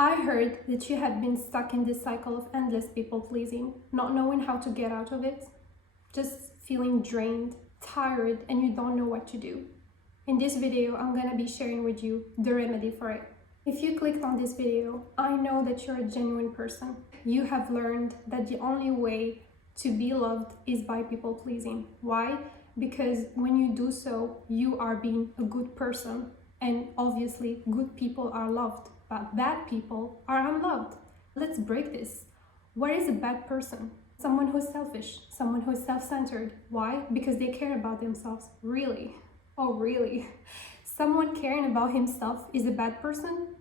I heard that you have been stuck in this cycle of endless people pleasing, not knowing how to get out of it, just feeling drained, tired, and you don't know what to do. In this video, I'm gonna be sharing with you the remedy for it. If you clicked on this video, I know that you're a genuine person. You have learned that the only way to be loved is by people pleasing. Why? Because when you do so, you are being a good person. And obviously, good people are loved, but bad people are unloved. Let's break this. What is a bad person? Someone who's selfish, someone who's self-centered. Why? Because they care about themselves. Really? Oh, really? Someone caring about himself is a bad person?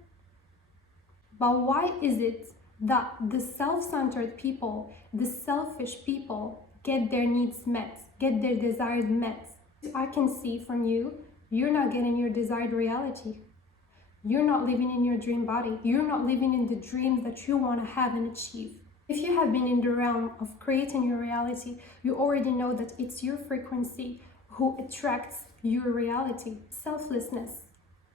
But why is it that the self-centered people, the selfish people, get their needs met, get their desires met? I can see from you, you're not getting your desired reality. You're not living in your dream body. You're not living in the dreams that you want to have and achieve. If you have been in the realm of creating your reality, you already know that it's your frequency who attracts your reality. Selflessness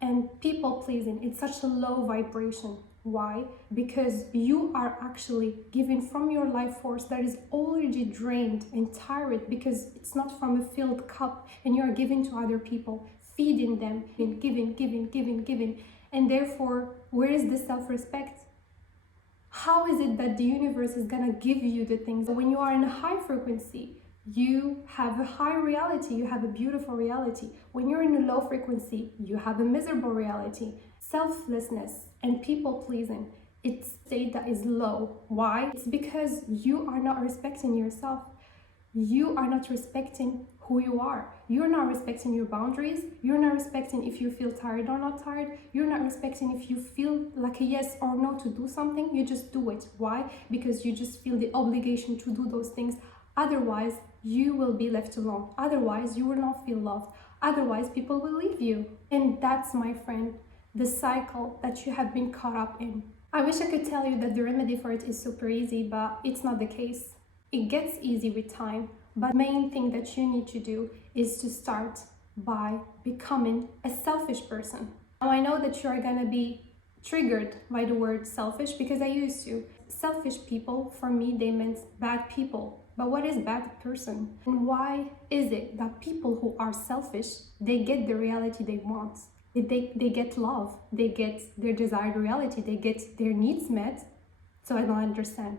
and people pleasing, it's such a low vibration. Why? Because you are actually giving from your life force that is already drained and tired, because it's not from a filled cup, and you are giving to other people, feeding them, and giving. And therefore, where is the self-respect? How is it that the universe is gonna give you the things? When you are in a high frequency, you have a high reality, you have a beautiful reality. When you're in a low frequency, you have a miserable reality. Selflessness and people pleasing, it's a state that is low. Why? It's because you are not respecting yourself. You are not respecting who you are. You're not respecting your boundaries. You're not respecting if you feel tired or not tired. You're not respecting if you feel like a yes or no to do something. You just do it. Why? Because you just feel the obligation to do those things. Otherwise, you will be left alone. Otherwise, you will not feel loved. Otherwise, people will leave you. And that's, my friend, the cycle that you have been caught up in. I wish I could tell you that the remedy for it is super easy, but it's not the case. It gets easy with time, but the main thing that you need to do is to start by becoming a selfish person. Now, I know that you are gonna be triggered by the word selfish, because I used to. Selfish people, for me, they meant bad people. But what is bad person? And why is it that people who are selfish, they get the reality they want? They get love, they get their desired reality, they get their needs met. So I don't understand.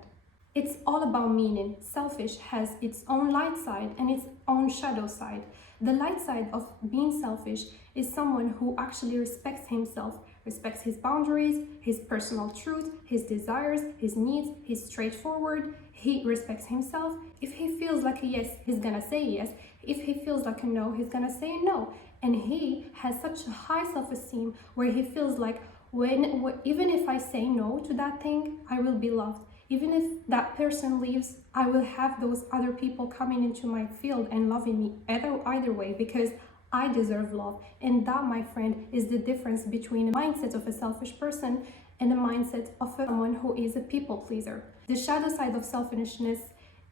It's all about meaning. Selfish has its own light side and its own shadow side. The light side of being selfish is someone who actually respects himself, respects his boundaries, his personal truth, his desires, his needs. He's straightforward. He respects himself. If he feels like a yes, he's gonna say yes. If he feels like a no, he's gonna say no. And he has such a high self-esteem where he feels like even if I say no to that thing, I will be loved. Even if that person leaves, I will have those other people coming into my field and loving me either way, because I deserve love. And that, my friend, is the difference between a mindset of a selfish person and a mindset of someone who is a people pleaser. The shadow side of selfishness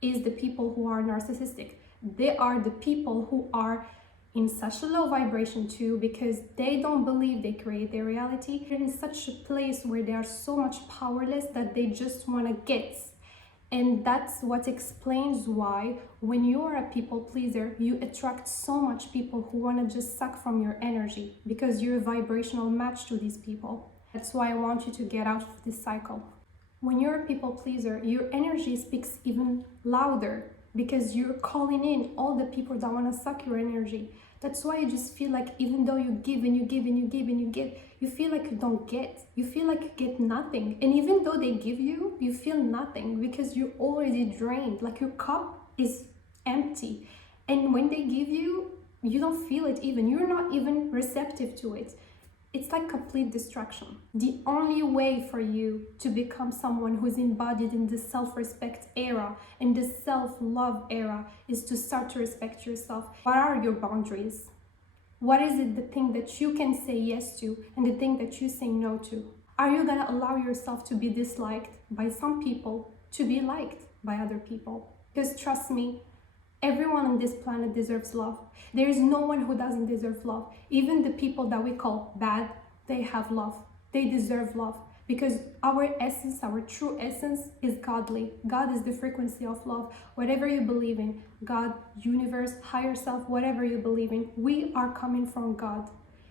is the people who are narcissistic. They are the people who are in such a low vibration too, because they don't believe they create their reality. They're in such a place where they are so much powerless that they just want to get. And that's what explains why when you are a people pleaser, you attract so much people who want to just suck from your energy, because you're a vibrational match to these people. That's why I want you to get out of this cycle. When you're a people pleaser, your energy speaks even louder, because you're calling in all the people that want to suck your energy. That's why you just feel like even though you give and you give and you give and you give, you feel like you don't get. You feel like you get nothing. And even though they give you, you feel nothing, because you're already drained. Like your cup is empty. And when they give you, you don't feel it even. You're not even receptive to it. It's like complete distraction. The only way for you to become someone who's embodied in the self-respect era and the self-love era is to start to respect yourself. What are your boundaries? What is it, the thing that you can say yes to and the thing that you say no to? Are you gonna allow yourself to be disliked by some people to be liked by other people? Because trust me, everyone on this planet deserves love. There is no one who doesn't deserve love. Even the people that we call bad, they have love. They deserve love. because our essence, our true essence is godly. God is the frequency of love. Whatever you believe in, God, universe, higher self, whatever you believe in, we are coming from God.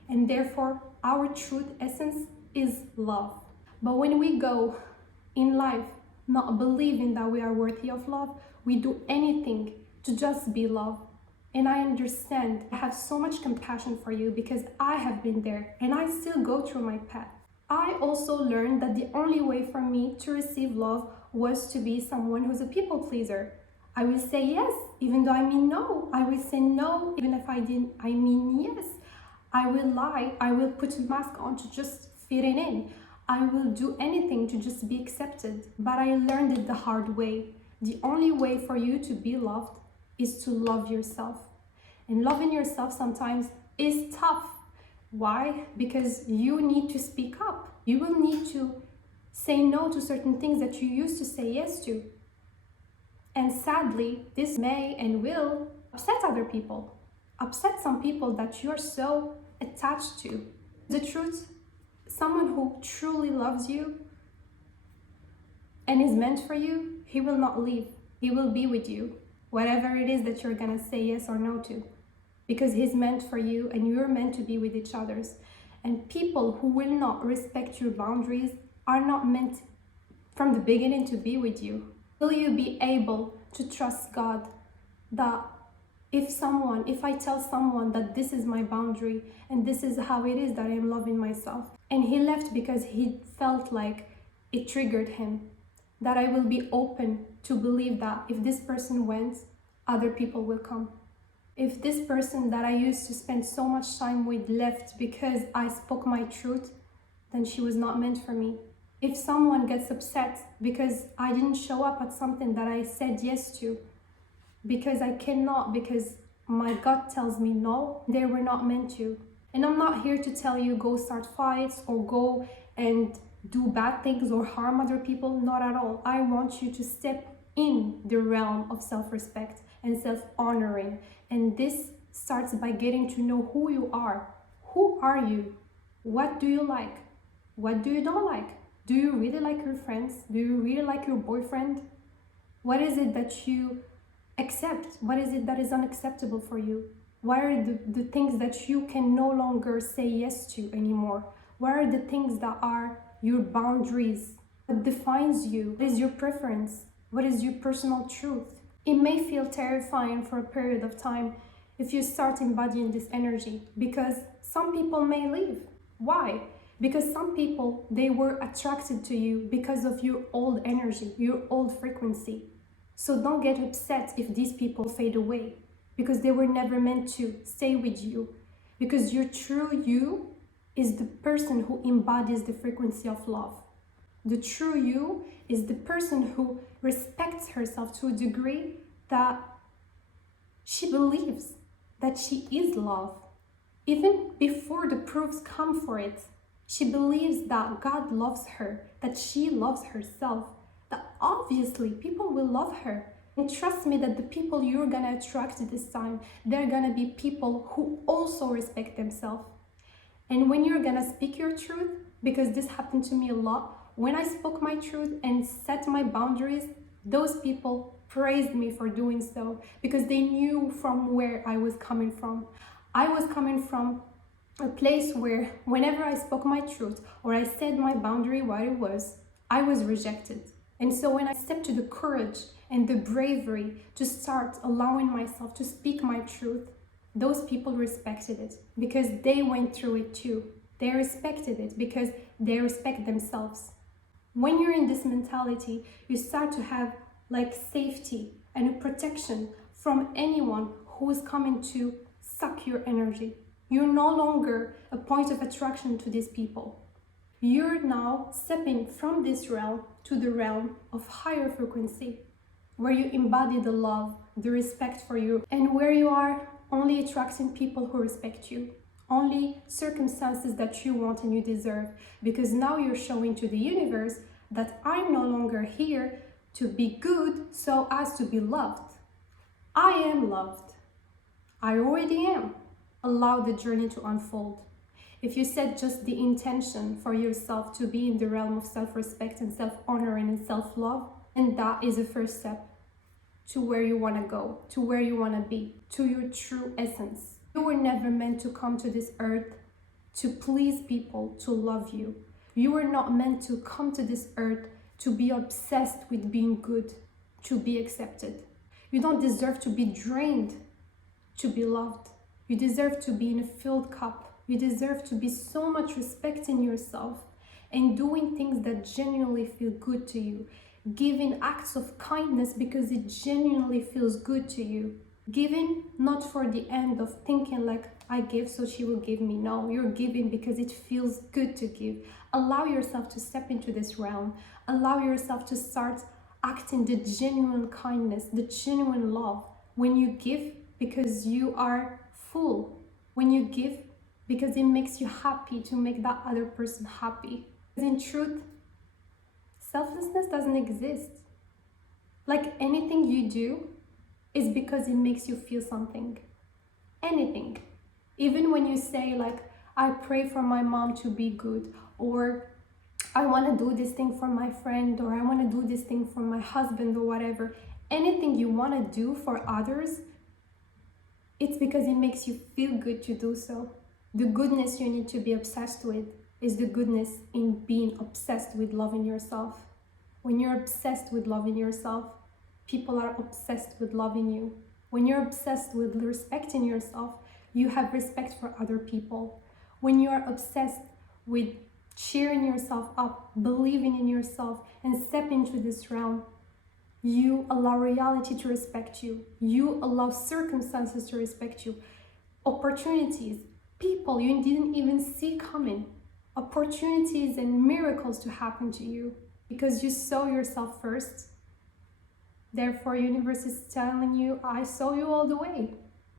And therefore, our truth essence is love. But when we go in life not believing that we are worthy of love, we do anything to just be loved. And I understand, I have so much compassion for you because I have been there and I still go through my path. I also learned that the only way for me to receive love was to be someone who's a people pleaser. I will say yes, even though I mean no. I will say no, even if I mean yes. I will lie. I will put a mask on to just fit it in. I will do anything to just be accepted. But I learned it the hard way. The only way for you to be loved is to love yourself. And loving yourself sometimes is tough. Why? Because you need to speak up. You will need to say no to certain things that you used to say yes to. And sadly, this may and will upset other people. Upset some people that you are so attached to. The truth, someone who truly loves you and is meant for you, he will not leave. He will be with you. Whatever it is that you're gonna say yes or no to. Because he's meant for you and you're meant to be with each other's. And people who will not respect your boundaries are not meant from the beginning to be with you. Will you be able to trust God that if I tell someone that this is my boundary and this is how it is that I am loving myself, and he left because he felt like it triggered him, that I will be open to believe that if this person went, other people will come. If this person that I used to spend so much time with left because I spoke my truth, then she was not meant for me. If someone gets upset because I didn't show up at something that I said yes to, because I cannot, because my gut tells me no, they were not meant to. And I'm not here to tell you go start fights or go and do bad things or harm other people, not at all. I want you to step in the realm of self-respect and self-honoring. And this starts by getting to know who you are. Who are you? What do you like? What do you don't like? Do you really like your friends? Do you really like your boyfriend? What is it that you accept? What is it that is unacceptable for you? What are the things that you can no longer say yes to anymore? What are the things that are your boundaries? What defines you? What is your preference? What is your personal truth? It may feel terrifying for a period of time if you start embodying this energy, because some people may leave. Why? Because some people, they were attracted to you because of your old energy, your old frequency. So don't get upset if these people fade away, because they were never meant to stay with you. Because your true you is the person who embodies the frequency of love. The true you is the person who respects herself to a degree that she believes that she is love. Even before the proofs come for it, she believes that God loves her, that she loves herself, that obviously people will love her. And trust me that the people you're gonna attract this time, they're gonna be people who also respect themselves. And when you're gonna speak your truth, because this happened to me a lot, when I spoke my truth and set my boundaries, those people praised me for doing so, because they knew from where I was coming from. I was coming from a place where whenever I spoke my truth or I said my boundary what it was, I was rejected. And so when I stepped to the courage and the bravery to start allowing myself to speak my truth, those people respected it because they went through it too. They respected it because they respect themselves. When you're in this mentality, you start to have like safety and a protection from anyone who is coming to suck your energy. You're no longer a point of attraction to these people. You're now stepping from this realm to the realm of higher frequency, where you embody the love, the respect for you, and where you are only attracting people who respect you, only circumstances that you want and you deserve, because now you're showing to the universe that I'm no longer here to be good so as to be loved. I am loved. I already am. Allow the journey to unfold. if you set just the intention for yourself to be in the realm of self-respect and self-honoring and self-love, and that is the first step to where you want to go, to where you want to be, to your true essence. You were never meant to come to this earth to please people, to love you. You were not meant to come to this earth to be obsessed with being good, to be accepted. You don't deserve to be drained to be loved. You deserve to be in a filled cup. You deserve to be so much respecting yourself and doing things that genuinely feel good to you. Giving acts of kindness because it genuinely feels good to you. Giving not for the end of thinking like, I give so she will give me. No, you're giving because it feels good to give. Allow yourself to step into this realm. Allow yourself to start acting the genuine kindness, the genuine love. When you give because you are full. When you give because it makes you happy to make that other person happy. Because in truth, selflessness doesn't exist. Like anything you do is because it makes you feel something. Anything. Even when you say like, I pray for my mom to be good, or I want to do this thing for my friend, or I want to do this thing for my husband, or whatever. Anything you want to do for others, it's because it makes you feel good to do so. The goodness you need to be obsessed with is the goodness in being obsessed with loving yourself. When you're obsessed with loving yourself, people are obsessed with loving you. When you're obsessed with respecting yourself, you have respect for other people. When you're obsessed with cheering yourself up, believing in yourself, and step into this realm, you allow reality to respect you. You allow circumstances to respect you. Opportunities, people you didn't even see coming. Opportunities and miracles to happen to you because you saw yourself first. Therefore, universe is telling you, I saw you all the way.